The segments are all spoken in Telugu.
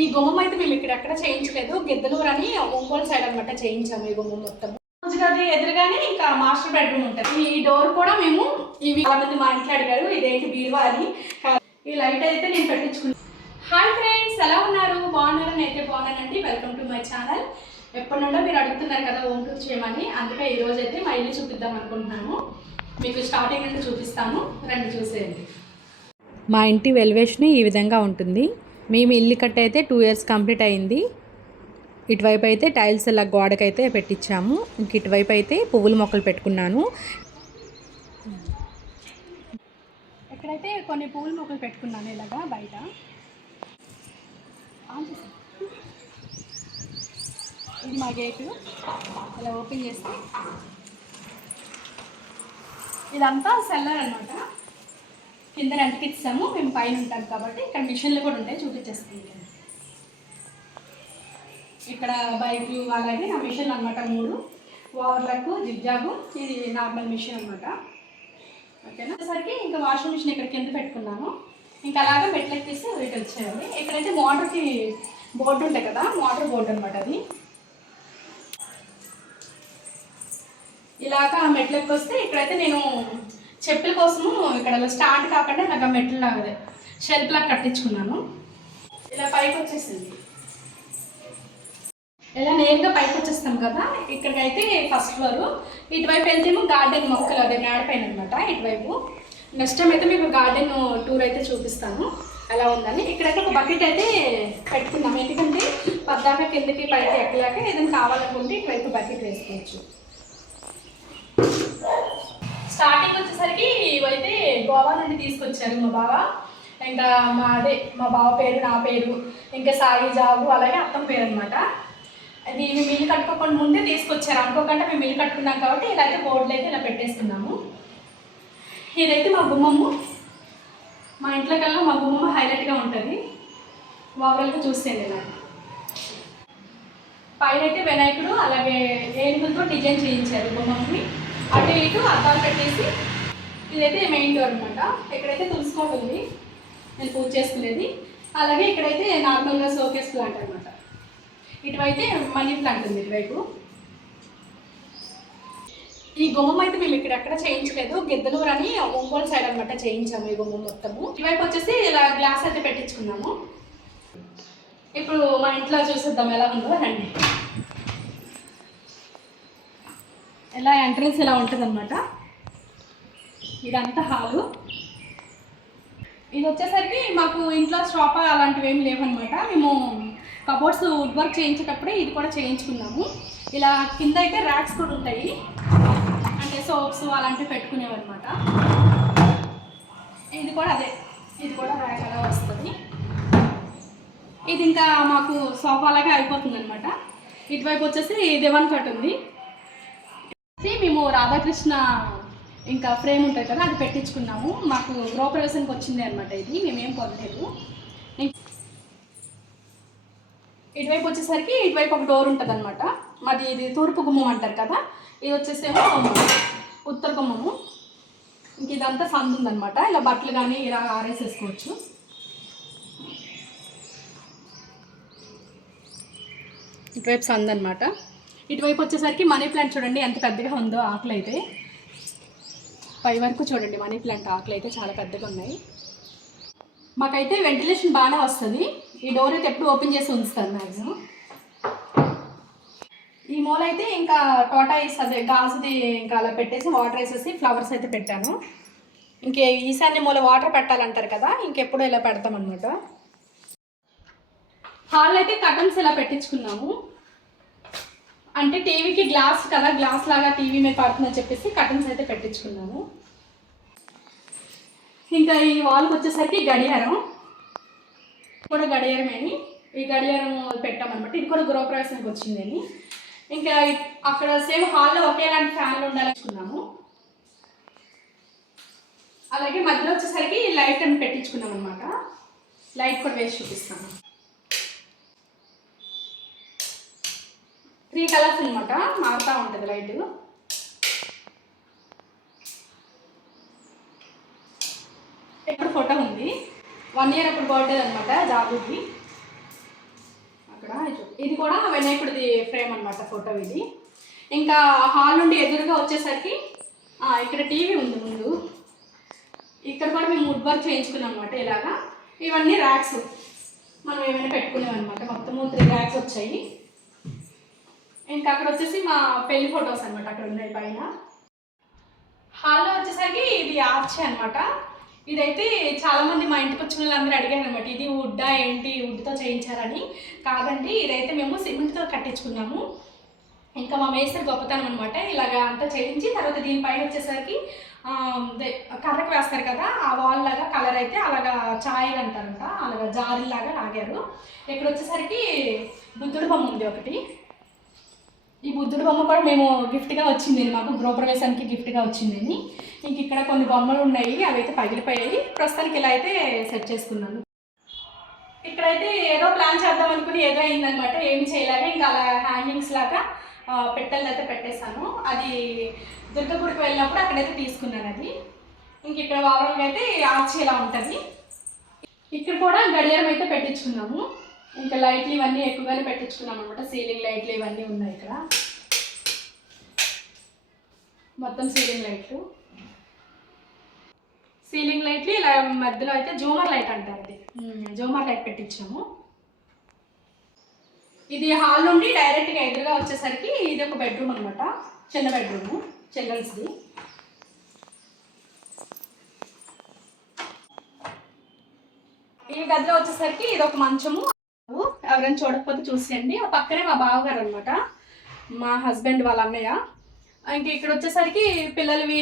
ఈ గుమ్మం అయితే మేము ఇక్కడ ఎక్కడ చేయించలేదు, గిద్దలూరు అని ఒంగోలు సైడ్ అనమాట చేయించాము ఈ గుమ్మం మొత్తం. గది ఎదురుగానే ఇంకా మాస్టర్ బెడ్రూమ్ ఉంటుంది. ఈ డోర్ కూడా మేము ఇవి చాలా మంది మా ఇంట్లో అడిగారు ఇదేంటి బీరువా అని. ఈ లైట్ అయితే నేను పెట్టించుకున్నాను. హాయ్ ఫ్రెండ్స్, ఎలా ఉన్నారు? బాగున్నారని అయితే బాగున్నానండి. Welcome to my channel. ఎప్పటి నుండో మీరు అడుగుతున్నారు కదా హోమ్ టూర్ చేయమని, అందుకే ఈరోజు అయితే మా ఇల్లు చూపిద్దాం అనుకుంటున్నాను. మీకు స్టార్టింగ్ నుండి చూపిస్తాను, రండి చూసేయండి. మా ఇంటి వెలివేషన్ ఈ విధంగా ఉంటుంది. మేము ఇల్లు కట్టి అయితే 2 years కంప్లీట్ అయింది. ఇటువైపు అయితే టైల్స్ ఇలా గోడకైతే పెట్టించాము. ఇంక ఇటువైపు అయితే పువ్వుల మొక్కలు పెట్టుకున్నాను. ఇక్కడైతే కొన్ని పువ్వుల మొక్కలు పెట్టుకున్నాను ఇలాగా బయట. ఇది మా గేటు, ఇలా ఓపెన్ చేస్తే ఇదంతా సెల్లర్ అనమాట. కింద రెంట్కి ఇచ్చాము, మేము పైన ఉంటాం కాబట్టి ఇక్కడ మిషన్లు కూడా ఉంటాయి, చూపించేస్తాం. ఇక్కడ బైక్లు అలాగే నా మిషన్ అనమాట 3 ఓవర్లకు జిగ్జాగు, ఇది నార్మల్ మిషన్ అనమాట. ఓకేనా, సరికి ఇంకా వాషింగ్ మిషన్ ఇక్కడ కింద పెట్టుకున్నాను. ఇంకా అలాగే మెట్లెక్కిస్తే రిటర్న్ వచ్చేయాలి. ఇక్కడైతే మోటార్కి బోర్డు ఉంటాయి కదా, మోటార్ బోర్డు అనమాట అది. ఇలాగా మెట్లెక్కి వస్తే ఇక్కడైతే నేను చెప్పుల కోసము ఇక్కడ స్టాండ్ కాకుండా నాకు మెట్లు లాగా షెల్ఫ్ లాగా కట్టించుకున్నాను. ఇలా పైకి వచ్చేసింది, ఇలా నేరుగా పైకి వచ్చేస్తాం కదా. ఇక్కడికైతే ఫస్ట్ ఫ్లోర్, ఇటువైపు వెళ్తేమో గార్డెన్ మొక్కలు అదే మేడపైన అనమాట. ఇటువైపు నెక్స్ట్ టైం అయితే మీకు గార్డెన్ టూర్ అయితే చూపిస్తాను ఎలా ఉందని. ఇక్కడైతే ఒక బకెట్ అయితే పెట్టుకున్నాం, ఎందుకంటే పద్దాక కిందకి పైకి ఎక్కలేక ఏదైనా కావాలనుకుంటే ఇటువైపు బకెట్ వేసుకోవచ్చు. స్టార్టింగ్ వచ్చేసరికి ఇవైతే గోవా నుండి తీసుకొచ్చారు మా బావ. ఇంకా మా బావ పేరు, నా పేరు, ఇంకా సాయి జాబు, అలాగే అత్తమ్మ పేరు అనమాట. అది మేము ఇల్లు కట్టుకోకుండా ముందే తీసుకొచ్చారు, అనుకోకుండా మేము ఇల్లు కట్టుకున్నాం కాబట్టి ఇలా అయితే బోర్డులు అయితే ఇలా పెట్టేసుకున్నాము. ఇదైతే మా గుమ్మము. మా ఇంట్లో కల్లా మా గుమ్మమ్మ హైలైట్గా ఉంటుంది, ఓవరాల్గా చూసేయండి. ఇలా పైన అయితే వినాయకుడు అలాగే ఏనుగులతో డిజైన్ చేయించారు గుమ్మమ్మని. అటు ఇటు అద్దాలు పెట్టేసి, ఇదైతే మెయిన్ డోర్ అనమాట. ఇక్కడైతే తులసి కోట ఉంది, నేను పూజ చేసుకునేది. అలాగే ఇక్కడైతే నార్మల్గా షోకేస్ ప్లాంట్ అనమాట. ఇటువైతే మనీ ప్లాంట్ ఉంది ఇటువైపు. ఈ గుమ్మం అయితే మేము ఇక్కడ ఎక్కడ చేయించలేదు, గిద్దలూరు అని ఒంగోలు సైడ్ అనమాట చేయించాము ఈ గుమ్మం మొత్తము. ఇటువైపు వచ్చేసి ఇలా గ్లాస్ అయితే పెట్టించుకున్నాము. ఇప్పుడు మా ఇంట్లో చూసేద్దాం ఎలా ఉందో రండి. ఇలా ఎంట్రన్స్ ఇలా ఉంటుంది అనమాట. ఇదంతా హాలు. ఇది వచ్చేసరికి మాకు ఇంట్లో సోఫా అలాంటివి ఏమి లేవన్నమాట. మేము కబోర్డ్స్ వుడ్ వర్క్ చేయించేటప్పుడే ఇది కూడా చేయించుకున్నాము. ఇలా కింద అయితే ర్యాక్స్ కూడా ఉంటాయి, అంటే సోప్స్ అలాంటివి పెట్టుకునేవన్నమాట. ఇది కూడా అదే, ఇది కూడా ర్యాక్ అలా వస్తుంది. ఇది ఇంకా మాకు సోఫా లాగా అయిపోతుంది అనమాట. ఇటువైపు వచ్చేసి దివాన్ కట్ ఉంది. మేము రాధాకృష్ణ ఇంకా ఫ్రేమ్ ఉంటుంది కదా, అది పెట్టించుకున్నాము. మాకు గృహప్రవేశానికి వచ్చింది అనమాట. ఇది మేమేం కొనలేదు. ఇటువైపు వచ్చేసరికి ఇటువైపు ఒక డోర్ ఉంటుంది అనమాట. మాది ఇది తూర్పు గుమ్మం అంటారు కదా, ఇది వచ్చేసేమో ఉత్తర గుమ్మము. ఇంక ఇదంతా సందు ఉందనమాట. ఇలా బట్టలు కానీ ఇలా ఆరేసేసుకోవచ్చు. ఇటువైపు సందు అనమాట. ఇటువైపు వచ్చేసరికి మనీ ప్లాంట్ చూడండి ఎంత పెద్దగా ఉందో. ఆకులు అయితే పై వరకు చూడండి, మనీ ప్లాంట్ ఆకులు అయితే చాలా పెద్దగా ఉన్నాయి. మాకైతే వెంటిలేషన్ బాగానే వస్తుంది. ఈ డోర్ అయితే ఎప్పుడు ఓపెన్ చేసి ఉంచుతాను మ్యాక్సిమం. ఈ మూల అయితే ఇంకా టోటాయిస్ అదే గాజుది ఇంకా అలా పెట్టేసి వాటర్ వేసేసి ఫ్లవర్స్ అయితే పెట్టాను. ఇంకే ఈశాన్య మూల వాటర్ పెట్టాలంటారు కదా, ఇంకెప్పుడు ఇలా పెడతాం అనమాట. హాల్ అయితే కర్టన్స్ ఇలా పెట్టించుకున్నాము, అంటే టీవీకి గ్లాస్ కదా, గ్లాస్ లాగా టీవీ మీద పడుతుందని చెప్పేసి కర్టన్స్ అయితే పెట్టించుకున్నాము. ఇంకా ఈ వాల్కి వచ్చేసరికి గడియారం కూడా గడియారమేని, ఈ గడియారం పెట్టామన్నమాట. ఇది కూడా గృహప్రవేశానికి వచ్చిందని. ఇంకా అక్కడ సేమ్ హాల్లో ఒకేలాంటి ఫ్యాన్లు ఉండాలనుకున్నాము. అలాగే మధ్యలో వచ్చేసరికి లైట్ అని పెట్టించుకున్నాం అనమాట. లైట్ కూడా వేసి చూపిస్తాను. 3 కలర్స్ అనమాట, మారుతూ ఉంటుంది లైట్. ఇక్కడ ఫోటో ఉంది, 1 year అప్పుడు బర్త్డే అనమాట జాబుకి. అక్కడ ఇది కూడా వినాయకుడిది ఫ్రేమ్ అనమాట ఫోటో ఇది. ఇంకా హాల్ నుండి ఎదురుగా వచ్చేసరికి ఇక్కడ టీవీ ఉంది ముందు. ఇక్కడ కూడా మేము వుడ్ వర్క్ చేయించుకున్నాం అనమాట. ఇలాగా ఇవన్నీ ర్యాక్స్ మనం ఏమైనా పెట్టుకున్నాం అనమాట. మొత్తము 3 ర్యాక్స్ వచ్చాయి. ఇంకా అక్కడ వచ్చేసి మా పెళ్లి ఫొటోస్ అనమాట అక్కడ ఉన్నాయి పైన. హాల్లో వచ్చేసరికి ఇది ఆర్చ్ అనమాట. ఇదైతే చాలామంది మా ఇంటికి వచ్చిన వాళ్ళందరూ అడిగారు అనమాట, ఇది వుడ్డా ఏంటి, వుడ్తో చేయించారని. కాదండి, ఇదైతే మేము సిమెంట్తో కట్టించుకున్నాము. ఇంకా మా మేస్త్రి గొప్పతనం అనమాట. ఇలాగ అంతా చేయించి తర్వాత దీనిపైన వచ్చేసరికి కర్రకు వేస్తారు కదా, ఆ వాల్ లాగా కలర్ అయితే అలాగా ఛాయలు అంటారంట, అలాగా జారిలాగా లాగారు. ఇక్కడ వచ్చేసరికి బుద్ధుడి బొమ్మ ఉంది ఒకటి. ఈ బుద్ధుడి బొమ్మ కూడా మేము గిఫ్ట్గా వచ్చింది, మాకు గృహప్రవేశానికి గిఫ్ట్గా వచ్చిందని. ఇంక ఇక్కడ కొన్ని బొమ్మలు ఉన్నాయి, అవి అయితే పగిలిపోయాయి. ప్రస్తుతానికి ఇలా అయితే సెట్ చేసుకున్నాను. ఇక్కడైతే ఏదో ప్లాన్ చేద్దాం అనుకుని ఏదో అయిందనమాట, ఏమి చేయలేక ఇంకా అలా హ్యాంగింగ్స్ లాగా పెట్టెలు అయితే పెట్టేశాను. అది దుర్గగుడికి వెళ్ళినప్పుడు అక్కడైతే తీసుకున్నాను అది. ఇంక ఇక్కడ ఓవరాల్గా అయితే ఆర్చ్ ఇలా ఉంటుంది. ఇక్కడ కూడా గడియారం అయితే పెట్టించుకున్నాము. ఇంకా లైట్లు ఇవన్నీ ఎక్కువగానే పెట్టించుకున్నాం అనమాట. సీలింగ్ లైట్లు ఇవన్నీ ఉన్నాయి ఇక్కడ, మొత్తం సీలింగ్ లైట్లు. సీలింగ్ లైట్లు ఇలా మధ్యలో అయితే జూమర్ లైట్ అంటారు, అది జూమర్ లైట్ పెట్టించాము. ఇది హాల్ నుండి డైరెక్ట్గా ఎదురుగా వచ్చేసరికి ఇది ఒక బెడ్రూమ్ అనమాట, చిన్న బెడ్రూము చిల్డ్రన్స్ది. ఈ గదిలో వచ్చేసరికి ఇది ఒక మంచము. ఎవరైనా చూడకపోతే చూసేయండి. ఆ పక్కనే మా బావగారు అనమాట, మా హస్బెండ్ వాళ్ళ అన్నయ్య. ఇంక ఇక్కడ వచ్చేసరికి పిల్లలవి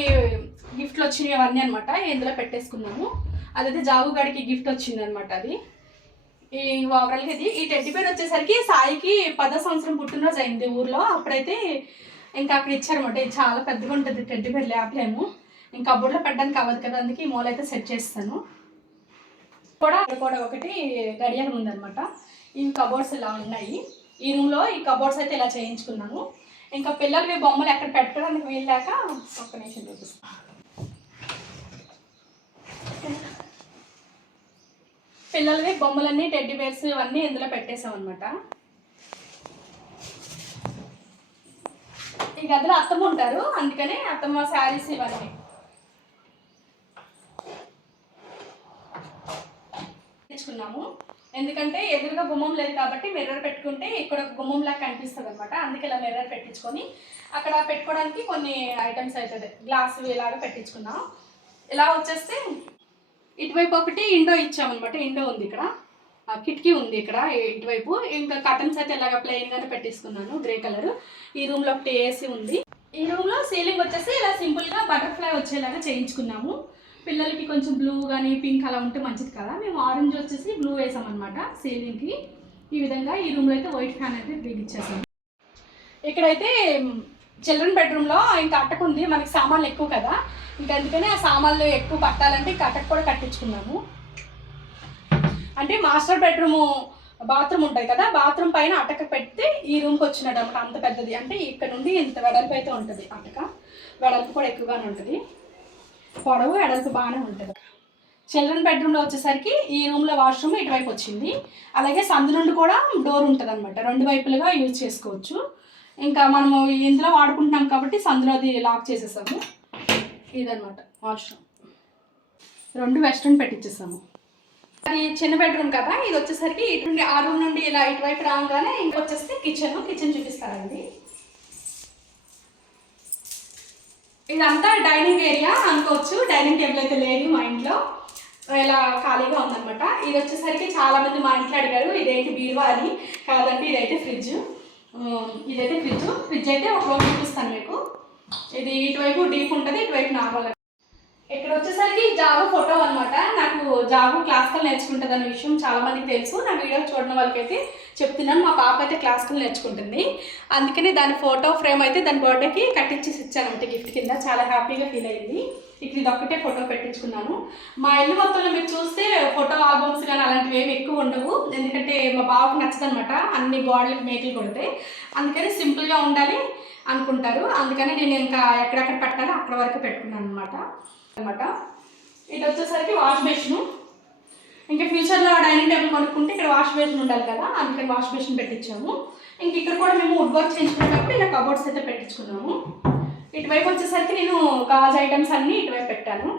గిఫ్ట్లు వచ్చినాయి అవన్నీ అనమాట, ఇందులో పెట్టేసుకున్నాము. అదైతే జావుగాడికి గిఫ్ట్ వచ్చింది అనమాట. అది ఈ ఓవరాల్గా ఇది. ఈ టెడ్డీ బేర్ వచ్చేసరికి సాయికి 10వ సంవత్సరం పుట్టినరోజు అయింది ఊర్లో, అప్పుడైతే ఇంకా అక్కడ ఇచ్చారనమాట. ఇది చాలా పెద్దగా ఉంటుంది టెడ్డీ బేర్, లేపలేము. ఇంకా కబోర్డ్లో పెట్టడానికి అవ్వదు కదా, అందుకే ఈ మూల అయితే సెట్ చేస్తాను. కూడా ఒకటి గడియారం ఉందనమాట. ఇవి కబోర్డ్స్ ఇలా ఉన్నాయి. ఈ రూమ్లో ఈ కబోర్డ్స్ అయితే ఇలా చేయించుకున్నాను. ఇంకా పిల్లలవి బొమ్మలు ఎక్కడ పెట్టడానికి వీళ్ళాక ఒక్క నిమిషం చూపిస్తాను. పిల్లలవి బొమ్మలన్నీ టెడ్డీ బేర్స్ ఇవన్నీ ఇందులో పెట్టేసాం అనమాట. ఈ గదిలో అత్తమ్మ ఉంటారు, అందుకనే అత్తమ్మ శారీస్ ఇవన్నీ తెచ్చుకున్నాము. ఎందుకంటే ఎదురుగా గుమ్మం లేదు కాబట్టి మిర్రర్ పెట్టుకుంటే ఇక్కడ ఒక గుమ్మం లాగా కనిపిస్తుంది అనమాట. అందుకే ఇలా మిర్రర్ పెట్టించుకొని అక్కడ పెట్టుకోవడానికి కొన్ని ఐటమ్స్ అవుతుంది, గ్లాసు ఇలాగా పెట్టించుకున్నాం. ఇలా వచ్చేస్తే ఇటువైపు ఒకటి ఇండో ఇచ్చామన్నమాట. ఇండో ఉంది ఇక్కడ, కిటికీ ఉంది ఇక్కడ ఇటువైపు. ఇంకా కర్టన్స్ అయితే ఇలాగ ప్లెయిన్గానే పెట్టేసుకున్నాను, గ్రే కలర్. ఈ రూమ్లో ఒకటి ఏసీ ఉంది. ఈ రూమ్లో సీలింగ్ వచ్చేసి ఇలా సింపుల్గా బటర్ఫ్లై వచ్చేలాగా చేయించుకున్నాము. పిల్లలకి కొంచెం బ్లూ కానీ పింక్ అలా ఉంటే మంచిది కదా, మేము ఆరెంజ్ వచ్చేసి బ్లూ వేసామన్నమాట సీలింగ్కి. ఈ విధంగా ఈ రూమ్లో అయితే వైట్ ఫ్యాన్ అయితే బిగించేసాము. ఇక్కడైతే చిల్డ్రన్ బెడ్రూమ్లో ఇంకా అట్టకు ఉంది, మనకి సామాన్లు ఎక్కువ కదా, ఇంకా అందుకని ఆ సామాన్లు ఎక్కువ పట్టాలంటే ఇంకా అట్టకు కూడా కట్టించుకున్నాము. అంటే మాస్టర్ బెడ్రూము బాత్రూమ్ ఉంటుంది కదా, బాత్రూమ్ పైన అటక పెడితే ఈ రూమ్కి వచ్చినట్టు అనమాట. అంత పెద్దది, అంటే ఇక్కడ నుండి ఇంత వెడల్పు అయితే ఉంటుంది. అటక వెడల్పు కూడా ఎక్కువగానే ఉంటుంది, పొడవు వెడల్పు బాగానే ఉంటుంది. చిల్డ్రన్ బెడ్రూమ్లో వచ్చేసరికి ఈ రూమ్లో వాష్రూమ్ ఇటువైపు వచ్చింది. అలాగే సందు నుండి కూడా డోర్ ఉంటుంది అనమాట, 2 వైపులుగా యూజ్ చేసుకోవచ్చు. ఇంకా మనము ఇందులో వాడుకుంటున్నాం కాబట్టి సందులోది లాక్ చేసేసాము. ఇదనమాట వాష్రూమ్, 2 వెస్ట్రన్ పెట్టించేసాము. అది చిన్న బెడ్రూమ్ కదా, ఇది వచ్చేసరికి ఇటు నుండి ఆ రూమ్ నుండి ఇలా ఇటువైపు రాగానే ఇంకొచ్చేస్తే కిచెన్ చూపిస్తారండి. ఇదంతా డైనింగ్ ఏరియా అనుకోవచ్చు. డైనింగ్ టేబుల్ అయితే లేదు మా ఇంట్లో, ఇలా ఖాళీగా ఉందనమాట. ఇది వచ్చేసరికి చాలామంది మా ఇంట్లో అడిగారు, ఇదేంటి బీరువా అని. కాదండి, ఇదైతే ఫ్రిడ్జ్. ఇదైతే ఫ్రిడ్జ్ అయితే ఒక రోజు చూపిస్తాను మీకు. ఇది ఇటువైపు డీప్ ఉంటుంది, ఇటువైపు నార్మల్. ఇక్కడ వచ్చేసరికి జాగు ఫోటో అనమాట. నాకు జాగు క్లాసికల్ నేర్చుకుంటుంది అన్న విషయం చాలామందికి తెలుసు. నా వీడియో చూడడం వాళ్ళకైతే చెప్తున్నాను, మా పాప అయితే క్లాసికల్ నేర్చుకుంటుంది. అందుకని దాని ఫోటో ఫ్రేమ్ అయితే దాని బర్త్డేకి కట్టించేసి ఇచ్చానంటే గిఫ్ట్ కింద. చాలా హ్యాపీగా ఫీల్ అయింది. ఇక్కడ ఇది ఒక్కటే ఫోటో పెట్టించుకున్నాను. మా ఇల్లు మొత్తంలో మీరు చూస్తే ఫోటో ఆల్బమ్స్ కానీ అలాంటివి ఏమి ఎక్కువ ఉండవు, ఎందుకంటే మా బావకు నచ్చదనమాట అన్ని గోడలకు మేకలు కొడితే. అందుకని సింపుల్గా ఉండాలి అనుకుంటారు, అందుకని నేను ఇంకా ఎక్కడెక్కడ పెట్టాలో అక్కడ వరకు పెట్టుకున్నాను అనమాట. ఇది వచ్చేసరికి వాష్ బేసిన్. ఇంకా ఫ్యూచర్లో డైనింగ్ టేబుల్ కొనుక్కుంటే ఇక్కడ వాష్ బేసిన్ ఉండాలి కదా, అందుకని వాష్ బేసిన్ పెట్టించాము. ఇంక ఇక్కడ కూడా మేము వుడ్ వర్క్ చేయించుకునేటప్పుడు ఇలా కబోర్డ్స్ అయితే పెట్టించుకున్నాము. ఇటువైపు వచ్చేసరికి నేను గాజు ఐటమ్స్ అన్నీ ఇటువైపు పెట్టాను.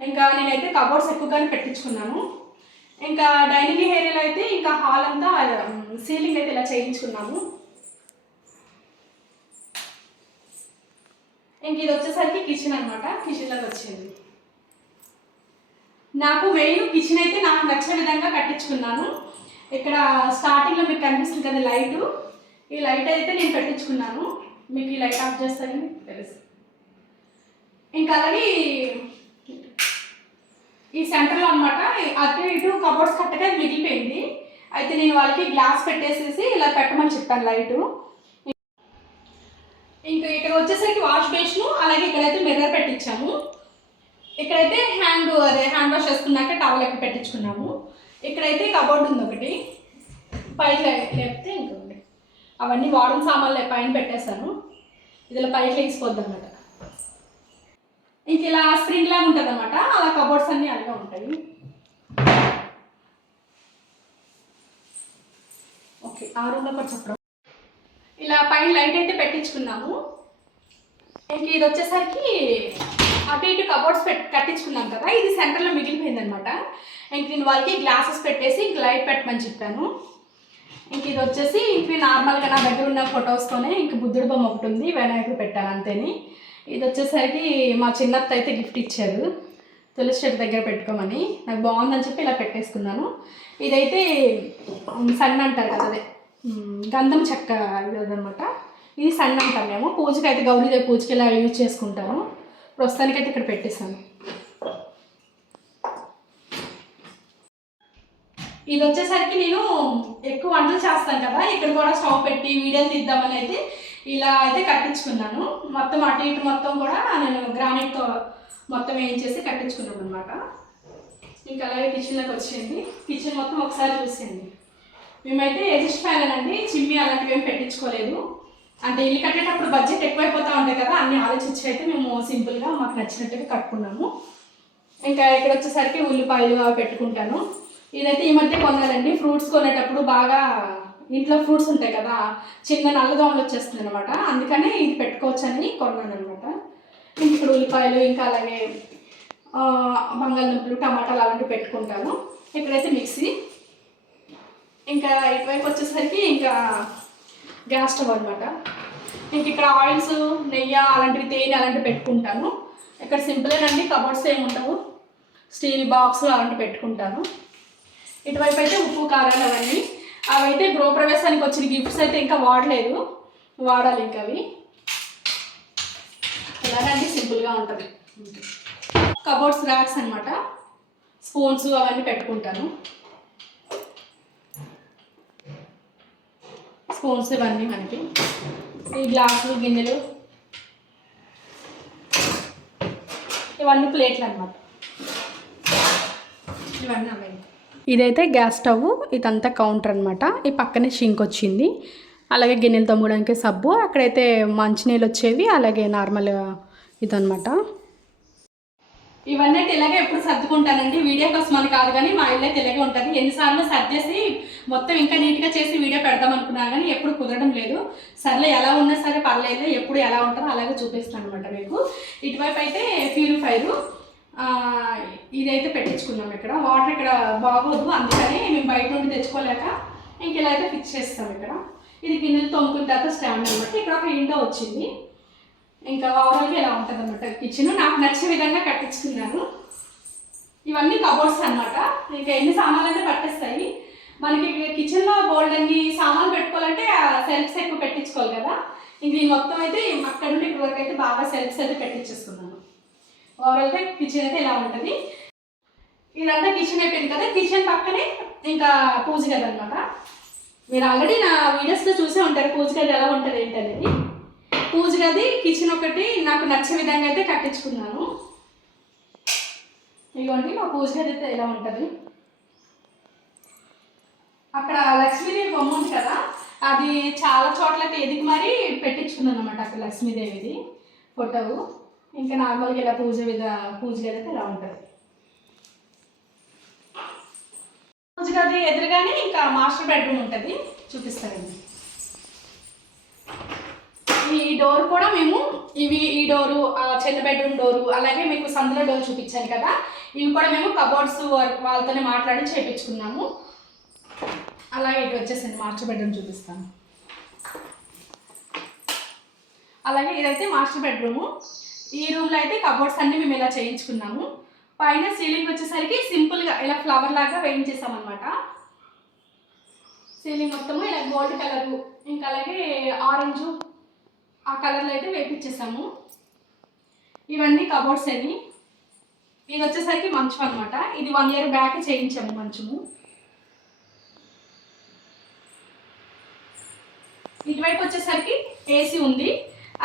ఇంకా నేనైతే కబోర్డ్స్ ఎక్కువగానే పెట్టించుకున్నాను. ఇంకా డైనింగ్ ఏరియాలో అయితే ఇంకా హాల్ అంతా సీలింగ్ అయితే ఇలా చేయించుకున్నాము. ఇంక ఇది వచ్చేసరికి కిచెన్ అనమాట. కిచెన్లోకి వచ్చింది. నాకు మెయిన్ కిచెన్ అయితే నాకు నచ్చే విధంగా కట్టించుకున్నాను. ఇక్కడ స్టార్టింగ్లో మీకు కనిపిస్తుంది కదా లైటు, ఈ లైట్ అయితే నేను పెట్టించుకున్నాను. మీకు ఈ లైట్ ఆఫ్ చేస్తానని తెలుసు. ఇంకా అలాగే ఈ సెంటర్లో అనమాట అటు ఇటు కబోర్డ్స్ కట్టగా మిగిలిపోయింది. అయితే నేను వాళ్ళకి గ్లాస్ పెట్టేసేసి ఇలా పెట్టమని చెప్పాను లైటు. ఇంకా ఇక్కడ వచ్చేసరికి వాష్ బేసిన్, అలాగే ఇక్కడైతే మిర్రర్ పెట్టించాము. ఇక్కడైతే హ్యాండ్ వాష్ చేసుకున్నాక టవల్ ఎక్కడ పెట్టించుకున్నాము. ఇక్కడైతే కబోర్డ్ ఉంది ఒకటి, పైకి లేపితే ఇంకొకటి. అవన్నీ వాడని సామాన్లు పైన పెట్టేశాను. ఇదిలా పైకి లేచిపోద్ది అనమాట. ఇంక ఇలా స్ప్రింగ్ లాగా ఉంటుంది అనమాట. అలా కబోర్డ్స్ అన్నీ అలాగే ఉంటాయి. ఓకే, ఆ రూమ్లో కూడా చెప్పడం. ఇలా పైన లైట్ అయితే పెట్టించుకున్నాము. ఇంక ఇది వచ్చేసరికి అటు ఇటు కబోర్డ్స్ కట్టించుకున్నాం కదా, ఇది సెంటర్లో మిగిలిపోయింది అనమాట. ఇంక నేను వాళ్ళకి గ్లాసెస్ పెట్టేసి లైట్ పెట్టమని చెప్పాను. ఇంక ఇది వచ్చేసి ఇంక నార్మల్గా నా దగ్గర ఉన్న ఫొటోస్తోనే ఇంక బుద్ధుడి బొమ్మ ఒకటి ఉంది, వినాయకుడు పెట్టాను అంతేని. ఇది వచ్చేసరికి మా చిన్నత్త అయితే గిఫ్ట్ ఇచ్చారు, తులసి చెట్టు దగ్గర పెట్టుకోమని. నాకు బాగుందని చెప్పి ఇలా పెట్టేసుకున్నాను. ఇదైతే సన్ అంటారు కదా, అదే గంధం చెక్క ఇదనమాట. ఇది సన్ అంటాం మేము. పూజకి అయితే గౌరీదేవి పూజకి ఇలా యూజ్ చేసుకుంటాను. ప్రస్తుతానికైతే ఇక్కడ పెట్టేస్తాను. ఇది వచ్చేసరికి నేను ఎక్కువ వంటలు చేస్తాను కదా, ఇక్కడ కూడా స్టవ్ పెట్టి వీడియోలు తీద్దామని అయితే ఇలా అయితే కట్టించుకున్నాను. మొత్తం అటు ఇటు మొత్తం కూడా నేను గ్రానైట్తో మొత్తం వేయించేసి కట్టించుకున్నాను అనమాట. ఇంకా అలాగే కిచెన్లోకి వచ్చింది. కిచెన్ మొత్తం ఒకసారి చూసింది. మేమైతే ఎగ్జిస్ట్ ఫ్యాన్ అండి, చిమ్మి అలాంటివి ఏం పెట్టించుకోలేదు. అంటే ఇల్లు కట్టేటప్పుడు బడ్జెట్ ఎక్కువైపోతూ ఉంటాయి కదా, అన్నీ ఆలోచించి అయితే మేము సింపుల్గా మాకు నచ్చినట్టుగా కట్టుకున్నాము. ఇంకా ఇక్కడ వచ్చేసరికి ఉల్లిపాయలు అవి పెట్టుకుంటాను. ఇదైతే ఈ మధ్య కొన్నానండి. ఫ్రూట్స్ కొనేటప్పుడు బాగా ఇంట్లో ఫ్రూట్స్ ఉంటాయి కదా, చిన్న నల్లదోమలు వచ్చేస్తుంది అనమాట. అందుకనే ఇది పెట్టుకోవచ్చని కొన్నాను అనమాట. ఇంక ఇక్కడ ఉల్లిపాయలు, ఇంకా అలాగే బంగాళదుంపలు, టమాటాలు అలాంటివి పెట్టుకుంటాను. ఇక్కడైతే మిక్సీ. ఇంకా ఇటువైపు వచ్చేసరికి ఇంకా గ్యాస్ స్టవ్ అనమాట. ఇంక ఇక్కడ ఆయిల్స్, నెయ్యి అలాంటివి, తేనె అలాంటివి పెట్టుకుంటాను. ఇక్కడ సింపులేనండి, కబోర్డ్స్ ఏమి ఉండవు. స్టీల్ బాక్స్ అలాంటివి పెట్టుకుంటాను. ఇటువైపు అయితే ఉప్పు కారాలు అవైతే గృహప్రవేశానికి వచ్చిన గిఫ్ట్స్ అయితే ఇంకా వాడలేదు, వాడాలి ఇంకా అవి. ఇలాగండి సింపుల్గా ఉంటుంది. కబోర్డ్స్ ర్యాక్స్ అనమాట. స్పూన్స్ అవన్నీ పెట్టుకుంటాను. స్పూన్స్ ఇవన్నీ మనకి, ఈ గ్లాసులు, గిన్నెలు ఇవన్నీ ప్లేట్లు అనమాట. ఇవన్నీ అవి. ఇదైతే గ్యాస్ స్టవ్, ఇదంతా కౌంటర్ అనమాట. ఈ పక్కనే షింక్ వచ్చింది, అలాగే గిన్నెలు తోమడానికి సబ్బు, అక్కడైతే మంచినీళ్ళు వచ్చేవి, అలాగే నార్మల్ ఇదనమాట. ఇవన్నీ ఇలాగే ఎప్పుడు సర్దుకుంటానండి, వీడియో కోసం అని కాదు కానీ మా ఇల్లు అయితే ఇలాగే ఉంటుంది. ఎన్నిసార్లు సర్దేసి మొత్తం ఇంకా నీట్గా చేసి వీడియో పెడదాం అనుకున్నాను కానీ ఎప్పుడు కుదరడం లేదు. సర్లే, ఎలా ఉన్నా సరే పర్లేదు, ఎప్పుడు ఎలా ఉంటుందో అలాగే చూపిస్తాను అనమాట మీకు. ఇటువైపు అయితే ప్యూరిఫైరు ఇదైతే పెట్టించుకున్నాం. ఇక్కడ వాటర్ ఇక్కడ బాగోదు, అందుకని మేము బయట నుండి తెచ్చుకోలేక ఇంక ఇలా అయితే ఫిక్స్ చేస్తాం ఇక్కడ. ఇది గిన్నెలు తోముకున్న తర్వాత స్టాండ్ అనమాట. ఇక్కడ ఒక విండో వచ్చింది. ఇంకా ఓవరాల్గా ఇలా ఉంటుంది అనమాట కిచెన్. నాకు నచ్చే విధంగా కట్టించుకున్నాను. ఇవన్నీ కబోర్డ్స్ అనమాట. ఇంకా ఎన్ని సామాన్లు అయితే పట్టేస్తాయి మనకి. కిచెన్లో బోల్డ్ అన్ని సామాన్లు పెట్టుకోవాలంటే సెల్ఫ్స్ ఎక్కువ పెట్టించుకోవాలి కదా. ఇంక ఈ మొత్తం అయితే అక్కడ నుండి ఇక్కడ వరకు అయితే బాగా సెల్ఫ్స్ అయితే పెట్టించేసుకున్నాను. ఓవరాల్గా కిచెన్ అయితే ఇలా ఉంటుంది. ఇదంతా కిచెన్ అయిపోయింది కదా. కిచెన్ పక్కనే ఇంకా పూజ గది అనమాట. మీరు ఆల్రెడీ నా వీడియోస్లో చూసే ఉంటారు పూజ గది ఎలా ఉంటుంది ఏంటనేది. పూజ గది, కిచెన్ ఒకటి నాకు నచ్చే విధంగా అయితే కట్టించుకున్నాను. ఇదిగోండి మా పూజ గది అయితే ఎలా ఉంటుంది. అక్కడ లక్ష్మీదేవి బొమ్మ ఉంది కదా, అది చాలా చోట్ల అయితే ఎదిగి మరీ పెట్టించుకున్నాను అనమాట. అక్కడ లక్ష్మీదేవిది ఫోటో. ఇంకా నార్మల్గా ఇలా పూజ గది అయితే ఇలా ఉంటుంది. గది ఎదురుగానే ఇంకా మాస్టర్ బెడ్రూమ్ ఉంటుంది, చూపిస్తానండి. ఈ డోర్ కూడా మేము ఈ డోరు, చిన్న బెడ్రూమ్ డోరు, అలాగే మీకు సందులో డోర్ చూపించాను కదా, ఇవి కూడా మేము కబోర్డ్స్ వాళ్ళతోనే మాట్లాడి చేయించుకున్నాము. అలాగే ఇటు వచ్చేసింది మాస్టర్ బెడ్రూమ్ చూపిస్తాను. అలాగే ఇదైతే మాస్టర్ బెడ్రూము. ఈ రూమ్లో అయితే కబోర్డ్స్ అన్నీ మేము ఇలా చేయించుకున్నాము. పైన సీలింగ్ వచ్చేసరికి సింపుల్గా ఇలా ఫ్లవర్ లాగా వేయించేసామన్నమాట. సీలింగ్ మొత్తము ఇలా గోల్డ్ కలరు, ఇంకా అలాగే ఆరెంజు ఆ కలర్లో అయితే వేపించేసాము. ఇవన్నీ కబోర్డ్స్ అని. ఇది వచ్చేసరికి మంచం అనమాట. ఇది 1 year బ్యాక్ చేయించాము మంచము. ఇటువైపు వచ్చేసరికి ఏసీ ఉంది.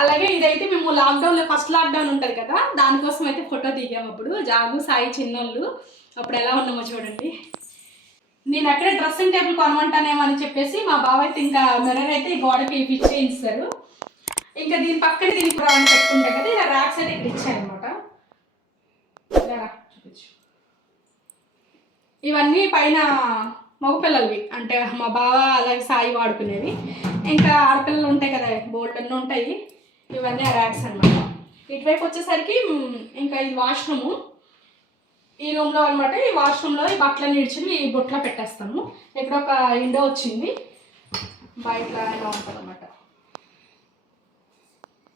అలాగే ఇదైతే మేము లాక్డౌన్లో ఫస్ట్ లాక్డౌన్ ఉంటుంది కదా, దానికోసం అయితే ఫోటో దిగాము. అప్పుడు జాగు సాయి చిన్నోళ్ళు అప్పుడు ఎలా ఉన్నామో చూడండి. నేను అక్కడే డ్రెస్సింగ్ టేబుల్ కొనమంటానేమో అని చెప్పేసి మా బావ అయితే ఇంకా మిర్రర్ అయితే ఈ గోడకి ఫిట్ చేయిస్తారు. ఇంకా దీని పక్కన దీనికి రావని పెట్టుకుంటాం కదా, ఇలా ర్యాక్స్ అయితే ఇక్కడ ఇచ్చారనమాట. ఇలా చూపించు. ఇవన్నీ పైన మగపిల్లలవి, అంటే మా బావ అలాగే సాయి వాడుకునేవి. ఇంకా ఆడపిల్లలు ఉంటాయి కదా, బోల్డ్ అన్నీ ఉంటాయి. ఇవన్నీ ర్యాక్స్ అనమాట. ఇటువైపు వచ్చేసరికి ఇంకా ఇది వాష్రూము. ఈ రూమ్లో అనమాట. ఈ వాష్రూమ్లో ఈ బట్టలన్నీ ఇడ్చుని ఈ బొట్లో పెట్టేస్తాము. ఇక్కడ ఒక విండో వచ్చింది, బయట ఇలా ఉంటుంది అనమాట.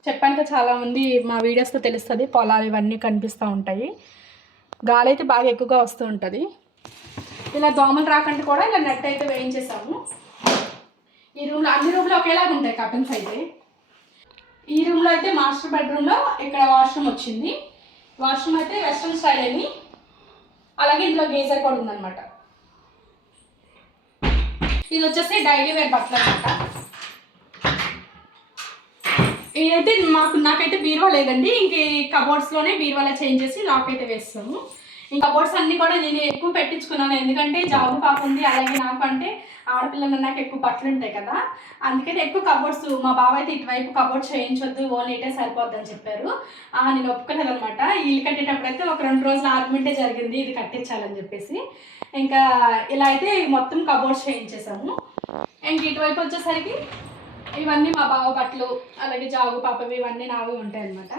చెప్పాను కదా, చాలామంది మా వీడియోస్తో తెలుస్తుంది, పొలాలు ఇవన్నీ కనిపిస్తూ ఉంటాయి. గాలి అయితే బాగా ఎక్కువగా వస్తూ ఉంటుంది. ఇలా దోమలు రాకుండా కూడా ఇలా నెట్ అయితే వేయించేసాము. ఈ రూమ్లో అన్ని రూమ్లో ఒకేలాగా ఉంటాయి కర్టన్స్ అయితే. ఈ రూమ్లో అయితే మాస్టర్ బెడ్రూమ్లో ఇక్కడ వాష్రూమ్ వచ్చింది. వాష్రూమ్ అయితే వెస్ట్రన్ స్టైల్ అని, అలాగే ఇందులో గేజర్ కూడా ఉందన్నమాట. ఇది వచ్చేసి డైలీ వేర్ బట్టలు అనమాట. ఇదైతే నాకైతే బీరువా లేదండి, ఇంక ఈ కబోర్డ్స్లోనే బీరువాలో చేంజ్ చేసి లాక్ అయితే వేస్తాము. ఇంకా కబోర్డ్స్ అన్నీ కూడా నేను ఎక్కువ పెట్టించుకున్నాను, ఎందుకంటే జాబు కాకుంది. అలాగే నాకు అంటే ఆడపిల్లలు నాకు ఎక్కువ బట్టలు ఉంటాయి కదా, అందుకని ఎక్కువ కబోర్డ్స్. మా బావ అయితే ఇటువైపు కబోర్డ్స్ చేయించొద్దు, ఓన్లీ ఇటే సరిపోద్దని చెప్పారు. నేను ఒప్పుకోలేదు అనమాట. ఇల్లు కట్టేటప్పుడు అయితే ఒక 2 రోజులు ఆర్గ్యుమెంటే జరిగింది, ఇది కట్టించాలని చెప్పేసి. ఇంకా ఇలా అయితే మొత్తం కబోర్డ్స్ చేయించేసాము. ఇంక ఇటువైపు వచ్చేసరికి ఇవన్నీ మా బావ బట్టలు, అలాగే జాగు పాపవి ఇవన్నీ నావి ఉంటాయి అన్నమాట.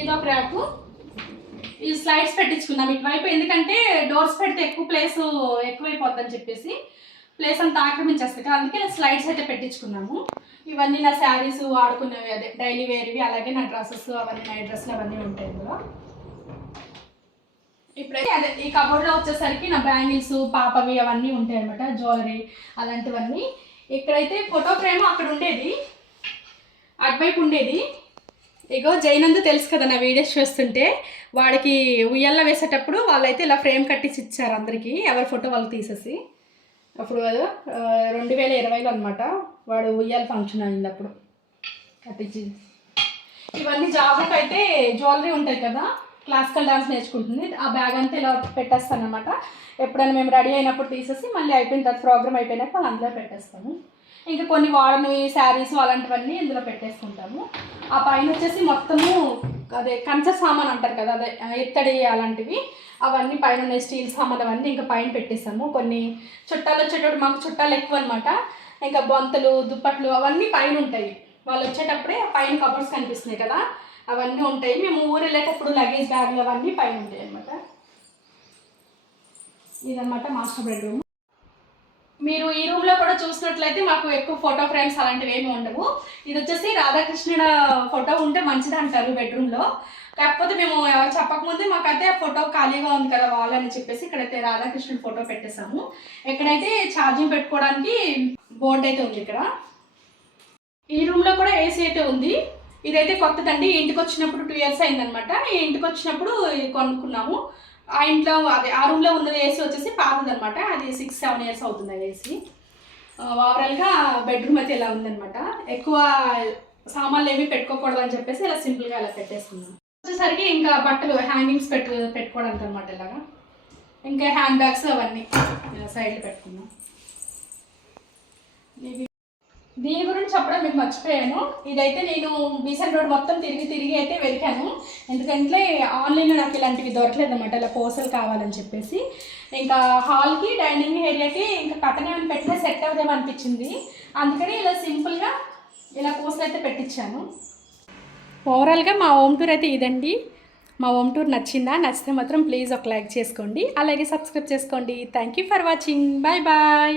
ఇదొక ర్యాకు. ఈ స్లైడ్స్ పెట్టించుకున్నాం ఇటువైపు, ఎందుకంటే డోర్స్ పెడితే ఎక్కువ ప్లేస్ ఎక్కువైపోద్దని చెప్పేసి, ప్లేస్ అంతా ఆక్రమించేస్తుంది. అందుకే స్లైడ్స్ అయితే పెట్టించుకున్నాము. ఇవన్నీ నా శారీస్ వాడుకునేవి, అదే డైలీ వేర్వి, అలాగే నా డ్రెస్సెస్ అవన్నీ, నైట్ డ్రెస్సులు అవన్నీ ఉంటాయి ఇందులో. ఇప్పుడైతే అదే ఈ కబోర్డ్లో వచ్చేసరికి నా బ్యాంగిల్స్ పాపవి అవన్నీ ఉంటాయి అనమాట, జ్యువెలరీ అలాంటివన్నీ. ఇక్కడైతే ఫోటో ఫ్రేమ్ అక్కడ ఉండేది, అటువైపు ఉండేది. ఇగో జైనందు తెలుసు కదా, నా వీడియోస్ చూస్తుంటే, వాడికి ఉయ్యాల్లో వేసేటప్పుడు వాళ్ళైతే ఇలా ఫ్రేమ్ కట్టించి ఇచ్చారు అందరికీ, ఎవరి ఫోటో వాళ్ళు తీసేసి. అప్పుడు 2020లో అనమాట, వాడు ఉయ్యాల ఫంక్షన్ అయింది అప్పుడు కట్టించి. ఇవన్నీ జాబుకి అయితే జ్యువెలరీ ఉంటాయి కదా, క్లాసికల్ డాన్స్ నేర్చుకుంటుంది, ఆ బ్యాగ్ అంతా ఇలా పెట్టేస్తాను అనమాట. ఎప్పుడైనా మేము రెడీ అయినప్పుడు తీసేసి మళ్ళీ అయిపోయిన తర్వాత ప్రోగ్రామ్ అయిపోయినాక వాళ్ళు అందులో పెట్టేస్తాము. ఇంకా కొన్ని వాడని శారీస్ అలాంటివన్నీ ఇందులో పెట్టేసుకుంటాము. ఆ పైన వచ్చేసి మొత్తము అదే కంచ సామాన్ అంటారు కదా, అదే ఎత్తడి అలాంటివి అవన్నీ పైన ఉన్నాయి, స్టీల్ సామాన్ అవన్నీ ఇంకా పైన పెట్టేసాము. కొన్ని చుట్టాలు వచ్చేటప్పుడు మాకు చుట్టాలు ఎక్కువ అనమాట, ఇంకా బొంతలు దుప్పట్లు అవన్నీ పైన ఉంటాయి. వాళ్ళు వచ్చేటప్పుడే పైన కబోర్డ్స్ కనిపిస్తున్నాయి కదా, అవన్నీ ఉంటాయి. మేము ఊరు వెళ్ళేటప్పుడు లగేజ్ బ్యాగ్లు అవన్నీ పైన ఉంటాయి అన్నమాట. ఇదన్నమాట మాస్టర్ బెడ్రూమ్. మీరు ఈ రూమ్లో కూడా చూసినట్లయితే మాకు ఎక్కువ ఫోటో ఫ్రేమ్స్ అలాంటివి ఏమి ఉండవు. ఇది వచ్చేసి రాధాకృష్ణుడు ఫోటో ఉంటే మంచిది అంటారు బెడ్రూమ్లో. కాకపోతే మేము ఎవరు చెప్పకముందే మాకైతే ఫోటో ఖాళీగా ఉంది కదా వాల్ అని చెప్పేసి ఇక్కడైతే రాధాకృష్ణుడు ఫోటో పెట్టేసాము. ఇక్కడైతే ఛార్జింగ్ పెట్టుకోవడానికి బోర్డు అయితే ఉంది. ఇక్కడ ఈ రూమ్లో కూడా ఏసీ అయితే ఉంది. ఇదైతే కొత్తదండి, ఇంటికి వచ్చినప్పుడు 2 years అయిందనమాట. ఈ ఇంటికి వచ్చినప్పుడు కొనుక్కున్నాము. ఆ ఇంట్లో అదే ఆ రూమ్లో ఉన్నది ఏసీ వచ్చేసి పాతదనమాట, అది 6-7 years అవుతుంది అది ఏసీ. ఓవరాల్గా బెడ్రూమ్ అయితే ఇలా ఉందనమాట. ఎక్కువ సామాన్లు ఏమీ పెట్టుకోకూడదు అని చెప్పేసి ఇలా సింపుల్గా ఇలా పెట్టేసుకున్నాం. వచ్చేసరికి ఇంకా బట్టలు హ్యాంగింగ్స్ పెట్టుకోవడానికి అనమాట ఇలాగా. ఇంకా హ్యాండ్ బ్యాగ్స్ అవన్నీ ఇలా సైడ్లో పెట్టుకున్నాం. దీని గురించి చెప్పడం మీకు మర్చిపోయాను. ఇదైతే నేను బీసెంట్ రోడ్ మొత్తం తిరిగి అయితే వెతికాను. ఎందుకంటే ఆన్లైన్లో నాకు ఇలాంటివి దొరకలేదు అనమాట, ఇలా పూసలు కావాలని చెప్పేసి. ఇంకా హాల్కి డైనింగ్ ఏరియాకి ఇంకా కట్టనే పెట్టినా సెట్ అవుదేమో అనిపించింది. అందుకని ఇలా సింపుల్గా ఇలా పూసలు అయితే పెట్టించాను. ఓవరాల్గా మా హోమ్ టూర్ అయితే ఇదండి. మా హోమ్ టూర్ నచ్చిందా? నచ్చితే మాత్రం ప్లీజ్ ఒక లైక్ చేసుకోండి, అలాగే సబ్స్క్రైబ్ చేసుకోండి. Thank you for watching. Bye bye.